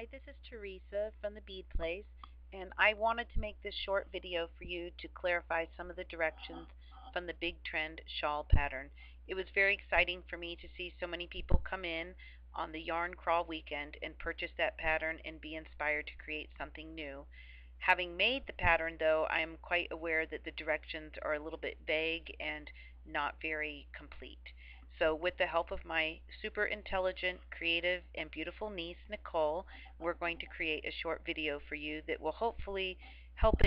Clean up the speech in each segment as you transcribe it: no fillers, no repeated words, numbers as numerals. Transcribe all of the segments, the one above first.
Hi, this is Teresa from the Bead Place, and I wanted to make this short video for you to clarify some of the directions from the Big Trend shawl pattern. It was very exciting for me to see so many people come in on the yarn crawl weekend and purchase that pattern and be inspired to create something new. Having made the pattern, though, I am quite aware that the directions are a little bit vague and not very complete. So with the help of my super intelligent, creative, and beautiful niece, Nicole, we're going to create a short video for you that will hopefully help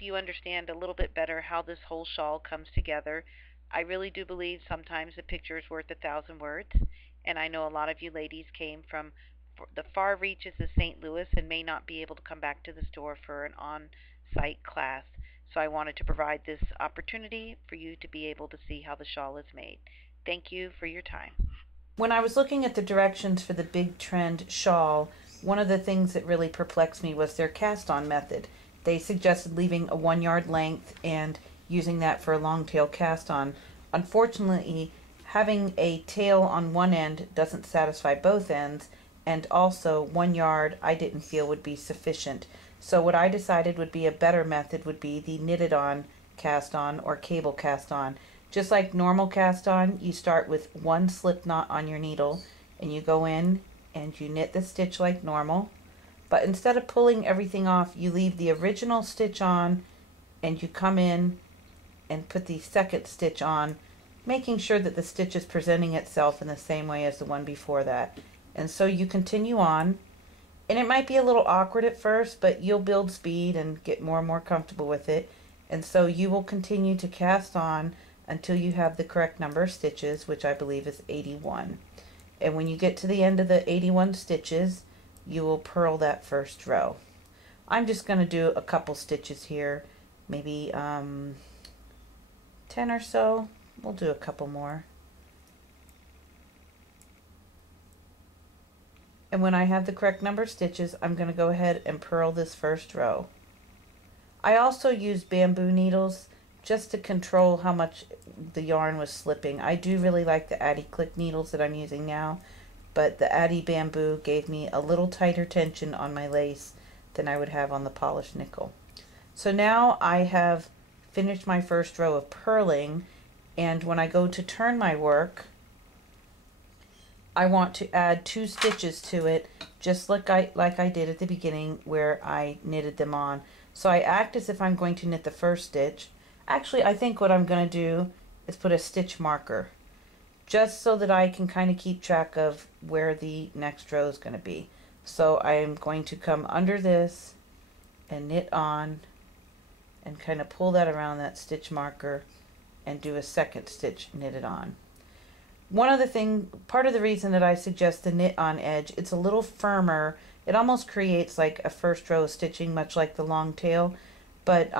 you understand a little bit better how this whole shawl comes together. I really do believe sometimes a picture is worth 1,000 words, and I know a lot of you ladies came from the far reaches of St. Louis and may not be able to come back to the store for an on-site class. So I wanted to provide this opportunity for you to be able to see how the shawl is made. Thank you for your time. When I was looking at the directions for the Big Trend shawl, one of the things that really perplexed me was their cast-on method. They suggested leaving a 1 yard length and using that for a long tail cast-on. Unfortunately, having a tail on one end doesn't satisfy both ends, and also 1 yard I didn't feel would be sufficient. So what I decided would be a better method would be the knitted on cast-on or cable cast-on. Just like normal cast on, you start with one slip knot on your needle and you go in and you knit the stitch like normal. But instead of pulling everything off, you leave the original stitch on and you come in and put the second stitch on, making sure that the stitch is presenting itself in the same way as the one before that. And so you continue on, and it might be a little awkward at first, but you'll build speed and get more and more comfortable with it. And so you will continue to cast on until you have the correct number of stitches, which I believe is 81. And when you get to the end of the 81 stitches, you will purl that first row. I'm just going to do a couple stitches here, maybe 10 or so. We'll do a couple more. And when I have the correct number of stitches, I'm going to go ahead and purl this first row. I also used bamboo needles just to control how much the yarn was slipping. I do really like the Addi Click needles that I'm using now, but the Addi Bamboo gave me a little tighter tension on my lace than I would have on the polished nickel. So now I have finished my first row of purling, and when I go to turn my work, I want to add 2 stitches to it, just like I did at the beginning where I knitted them on. So I act as if I'm going to knit the first stitch. Actually, I think what I'm going to do is put a stitch marker, just so that I can kind of keep track of where the next row is going to be. So I am going to come under this and knit on and kind of pull that around that stitch marker and do a second stitch knitted on. Part of the reason that I suggest the knit on edge, it's a little firmer. It almost creates like a first row of stitching, much like the long tail, but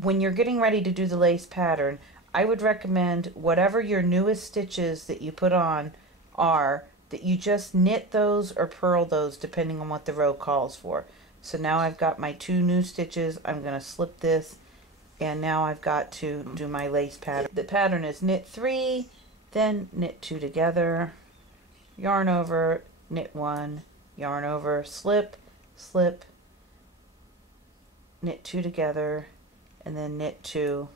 when you're getting ready to do the lace pattern, I would recommend whatever your newest stitches that you put on are, that you just knit those or purl those depending on what the row calls for. So now I've got my 2 new stitches. I'm going to slip this, and now I've got to do my lace pattern. The pattern is knit 3, then knit 2 together, yarn over, knit 1, yarn over, slip, slip, knit 2 together, and then knit 2,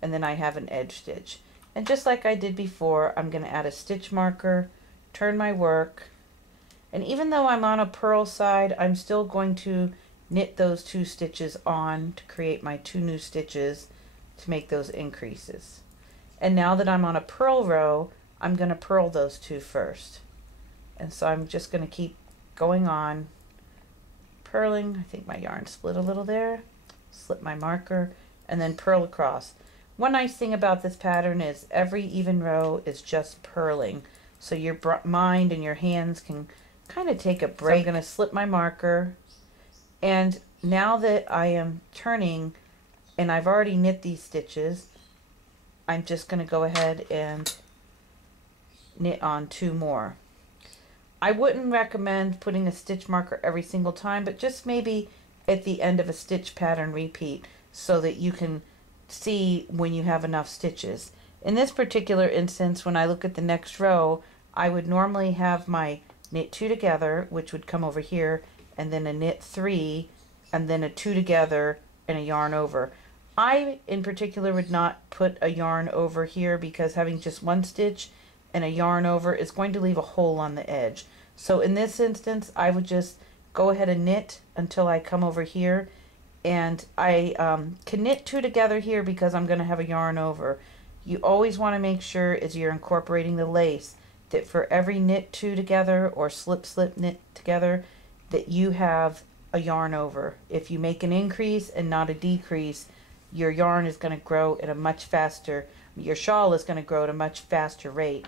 and then I have an edge stitch. And just like I did before, I'm going to add a stitch marker, turn my work, and even though I'm on a purl side, I'm still going to knit those 2 stitches on to create my 2 new stitches to make those increases. And now that I'm on a purl row, I'm going to purl those 2 first. And so I'm just going to keep going on purling. I think my yarn split a little there. Slip my marker and then purl across. One nice thing about this pattern is every even row is just purling, so your mind and your hands can kind of take a break. So I'm going to slip my marker, and now that I am turning and I've already knit these stitches, I'm just going to go ahead and knit on 2 more. I wouldn't recommend putting a stitch marker every single time, but just maybe at the end of a stitch pattern repeat so that you can see when you have enough stitches. In this particular instance, when I look at the next row, I would normally have my knit 2 together, which would come over here, and then a knit 3, and then a 2 together and a yarn over. I in particular would not put a yarn over here because having just one stitch and a yarn over is going to leave a hole on the edge. So in this instance I would just go ahead and knit until I come over here, and I can knit 2 together here because I'm going to have a yarn over. You always want to make sure as you're incorporating the lace that for every knit 2 together or slip knit together that you have a yarn over. If you make an increase and not a decrease, your yarn is going to grow at a much faster, your shawl is going to grow at a much faster rate.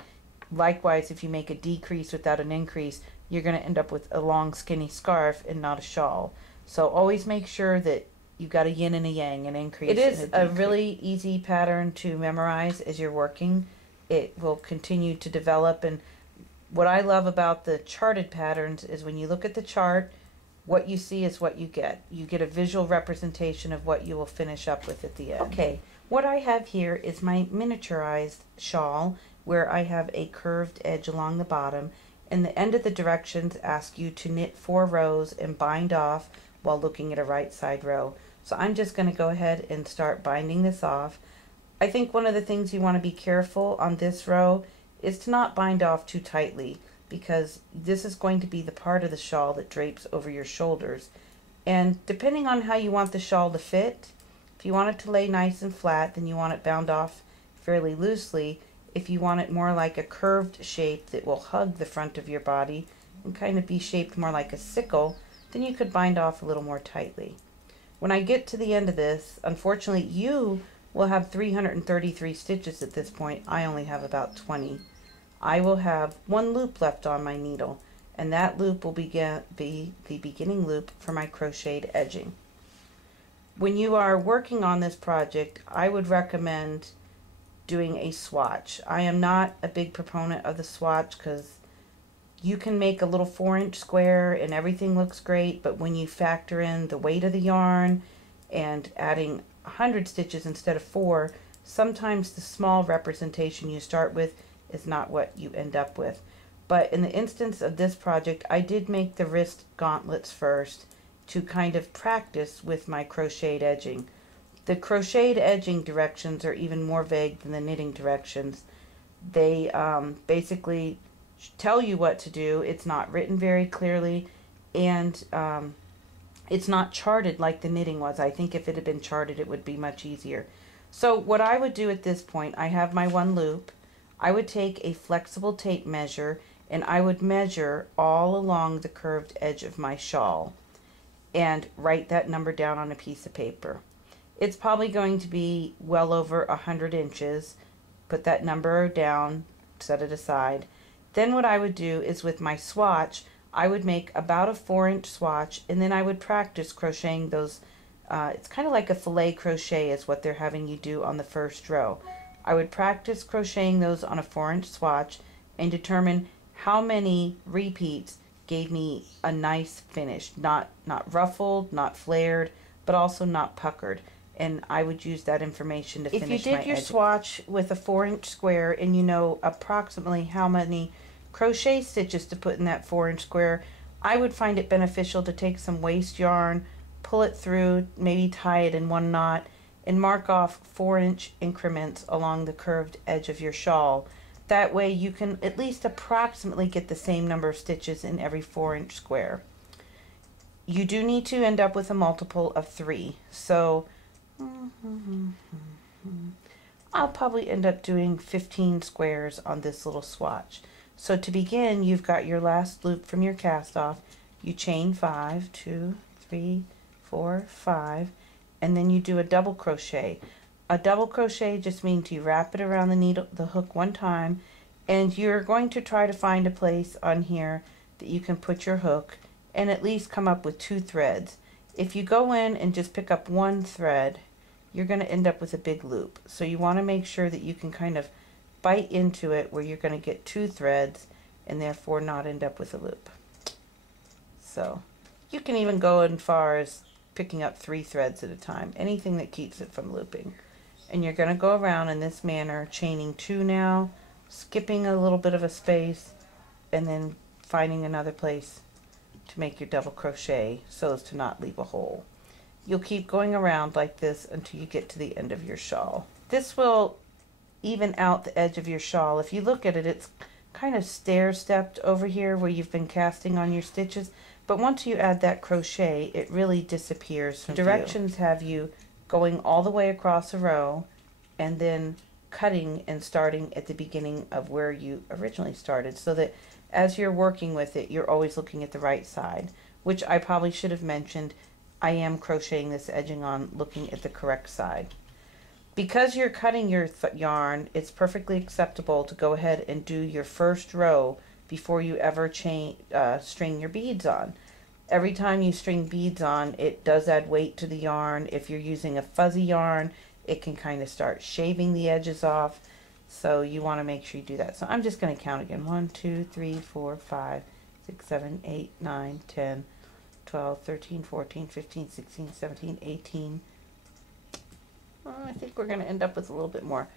Likewise, if you make a decrease without an increase, you're going to end up with a long skinny scarf and not a shawl. So always make sure that you've got a yin and a yang, an increase. It is a really easy pattern to memorize as you're working. It will continue to develop, and what I love about the charted patterns is when you look at the chart, what you see is what you get. You get a visual representation of what you will finish up with at the end. Okay, what I have here is my miniaturized shawl where I have a curved edge along the bottom, and the end of the directions ask you to knit 4 rows and bind off while looking at a right side row. So I'm just going to go ahead and start binding this off. I think one of the things you want to be careful on this row is to not bind off too tightly, because this is going to be the part of the shawl that drapes over your shoulders. And depending on how you want the shawl to fit, if you want it to lay nice and flat, then you want it bound off fairly loosely. If you want it more like a curved shape that will hug the front of your body and kind of be shaped more like a sickle, then you could bind off a little more tightly. When I get to the end of this, unfortunately you will have 333 stitches at this point. I only have about 20. I will have 1 loop left on my needle, and that loop will be the beginning loop for my crocheted edging. When you are working on this project, I would recommend doing a swatch. I am not a big proponent of the swatch because you can make a little 4-inch square and everything looks great, but when you factor in the weight of the yarn and adding 100 stitches instead of 4, sometimes the small representation you start with is not what you end up with. But in the instance of this project, I did make the wrist gauntlets first to kind of practice with my crocheted edging. The crocheted edging directions are even more vague than the knitting directions. They basically tell you what to do. It's not written very clearly, and it's not charted like the knitting was. I think if it had been charted, it would be much easier. So what I would do at this point, I have my 1 loop. I would take a flexible tape measure and I would measure all along the curved edge of my shawl and write that number down on a piece of paper. It's probably going to be well over 100 inches. Put that number down, set it aside. Then what I would do is with my swatch, I would make about a 4-inch swatch, and then I would practice crocheting those. It's kind of like a filet crochet is what they're having you do on the first row. I would practice crocheting those on a 4-inch swatch and determine how many repeats gave me a nice finish. Not ruffled, not flared, but also not puckered. And I would use that information to finish my edging. If you did your swatch with a 4-inch square and you know approximately how many crochet stitches to put in that 4-inch square, I would find it beneficial to take some waste yarn, pull it through, maybe tie it in 1 knot, and mark off 4-inch increments along the curved edge of your shawl. That way you can at least approximately get the same number of stitches in every 4-inch square. You do need to end up with a multiple of 3. So I'll probably end up doing 15 squares on this little swatch. So to begin, you've got your last loop from your cast off. You chain 5, 2, 3, 4, 5, and then you do a double crochet. A double crochet just means you wrap it around the hook 1 time, and you're going to try to find a place on here that you can put your hook and at least come up with 2 threads. If you go in and just pick up 1 thread, you're going to end up with a big loop. So you want to make sure that you can kind of bite into it where you're going to get 2 threads and therefore not end up with a loop. So you can even go as far as picking up 3 threads at a time, anything that keeps it from looping. And you're going to go around in this manner, chaining 2 now, skipping a little bit of a space, and then finding another place to make your double crochet so as to not leave a hole. You'll keep going around like this until you get to the end of your shawl. This will even out the edge of your shawl. If you look at it, it's kind of stair-stepped over here where you've been casting on your stitches, but once you add that crochet, it really disappears from view. Directions have you going all the way across a row and then cutting and starting at the beginning of where you originally started, so that as you're working with it, you're always looking at the right side, which I probably should have mentioned. I am crocheting this edging on looking at the correct side. Because you're cutting your yarn, it's perfectly acceptable to go ahead and do your first row before you ever string your beads on. Every time you string beads on, it does add weight to the yarn. If you're using a fuzzy yarn, it can kind of start shaving the edges off. So you want to make sure you do that. So I'm just going to count again. 1, 2, 3, 4, 5, 6, 7, 8, 9, 10, 12, 13, 14, 15, 16, 17, 18. I think we're going to end up with a little bit more.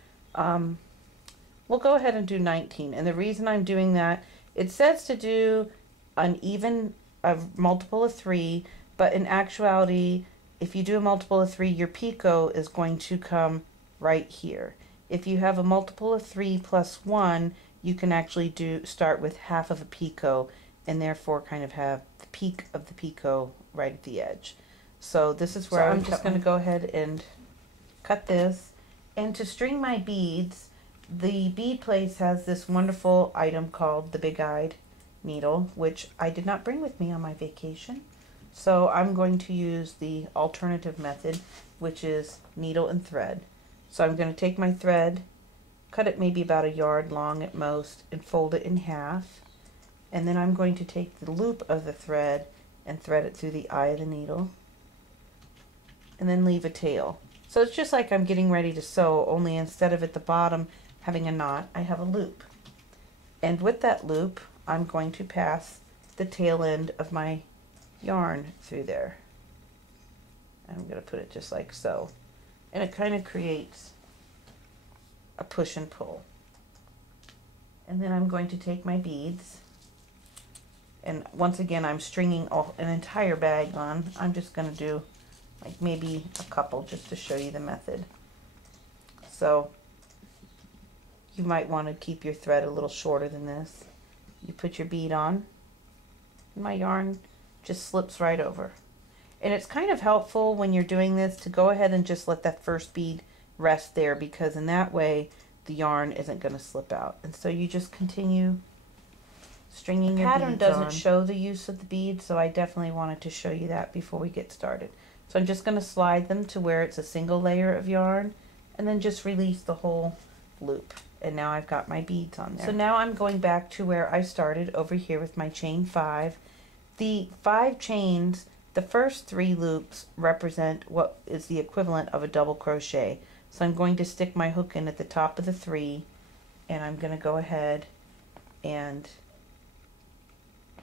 We'll go ahead and do 19. And the reason I'm doing that, it says to do an even a multiple of 3, but in actuality, if you do a multiple of 3, your picot is going to come right here. If you have a multiple of 3 plus 1, you can actually start with half of a picot and therefore kind of have the peak of the picot right at the edge. So this is where I'm just going to go ahead and cut this. And to string my beads, the bead place has this wonderful item called the big-eyed needle, which I did not bring with me on my vacation. So I'm going to use the alternative method, which is needle and thread. So I'm going to take my thread, cut it maybe about a yard long at most, and fold it in half. And then I'm going to take the loop of the thread and thread it through the eye of the needle, and then leave a tail. So it's just like I'm getting ready to sew, only instead of at the bottom having a knot, I have a loop. And with that loop, I'm going to pass the tail end of my yarn through there. I'm going to put it just like so. And it kind of creates a push and pull. And then I'm going to take my beads, and once again I'm stringing an entire bag on. I'm just going to do like maybe a couple just to show you the method. So you might want to keep your thread a little shorter than this. You put your bead on, and my yarn just slips right over. And it's kind of helpful when you're doing this to go ahead and just let that first bead rest there, because in that way the yarn isn't going to slip out. And so you just continue stringing your beads on. The pattern doesn't show the use of the beads, so I definitely wanted to show you that before we get started. So I'm just going to slide them to where it's a single layer of yarn, and then just release the whole loop. And now I've got my beads on there. So now I'm going back to where I started over here with my chain 5. The 5 chains, the first 3 loops represent what is the equivalent of a double crochet. So I'm going to stick my hook in at the top of the 3, and I'm going to go ahead and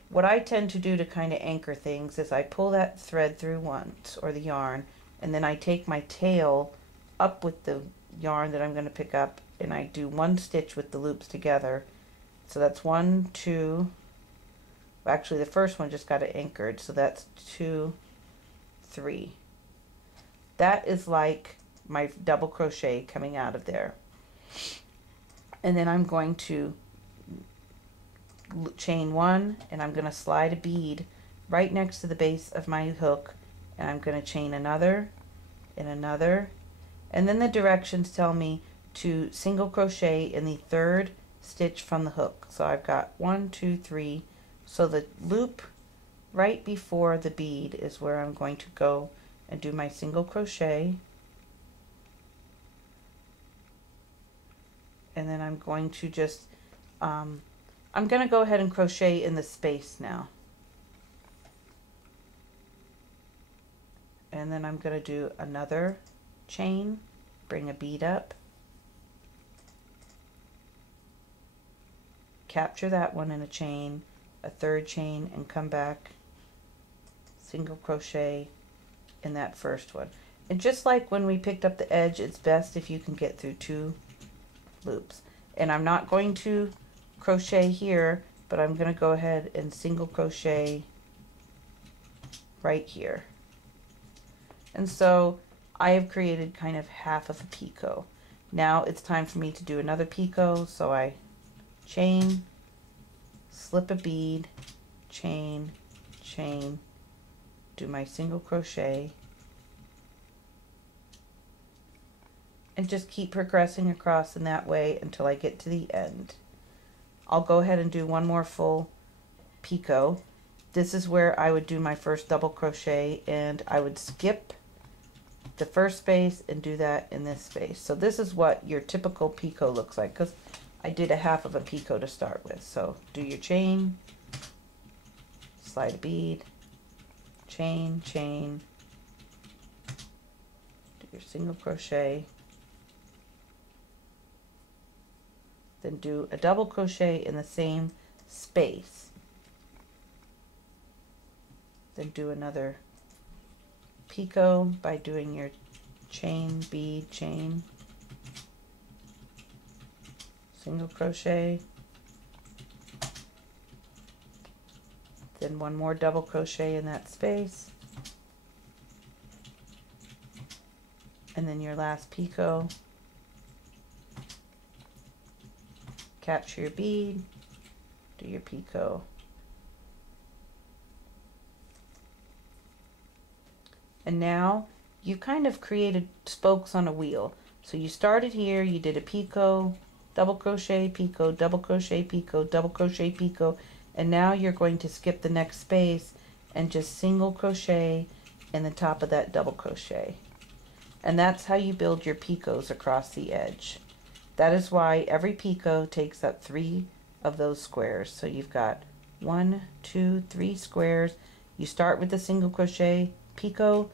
what I tend to do to kind of anchor things is I pull that thread through once, or the yarn, and then I take my tail up with the yarn that I'm going to pick up, and I do 1 stitch with the loops together. So that's 1, 2, actually the first one just got it anchored, so that's 2, 3. That is like my double crochet coming out of there. And then I'm going to chain 1, and I'm going to slide a bead right next to the base of my hook, and I'm going to chain another and another, and then the directions tell me to single crochet in the 3rd stitch from the hook. So I've got 1, 2, 3. So the loop right before the bead is where I'm going to go and do my single crochet, and then I'm going to just I'm going to go ahead and crochet in the space now, and then I'm going to do another chain, bring a bead up, capture that one in a chain, a 3rd chain, and come back, single crochet in that first one. And just like when we picked up the edge, it's best if you can get through 2 loops. And I'm not going to crochet here but I'm going to go ahead and single crochet right here. And so I have created kind of half of a picot. Now it's time for me to do another picot, so I chain, slip a bead, chain, chain, do my single crochet, and just keep progressing across in that way until I get to the end. I'll go ahead and do one more full picot. This is where I would do my first double crochet, and I would skip the first space and do that in this space. So this is what your typical picot looks like, because I did a half of a picot to start with. So do your chain, slide a bead, chain, chain, do your single crochet, then do a double crochet in the same space, then do another picot by doing your chain, bead, chain, single crochet, then one more double crochet in that space, and then your last picot, capture your bead, do your picot. And now you kind of created spokes on a wheel. So you started here, you did a picot, double crochet, picot, double crochet, picot, double crochet, picot, and now you're going to skip the next space and just single crochet in the top of that double crochet. And that's how you build your picots across the edge. That is why every picot takes up 3 of those squares. So you've got 1, 2, 3 squares. You start with the single crochet, picot,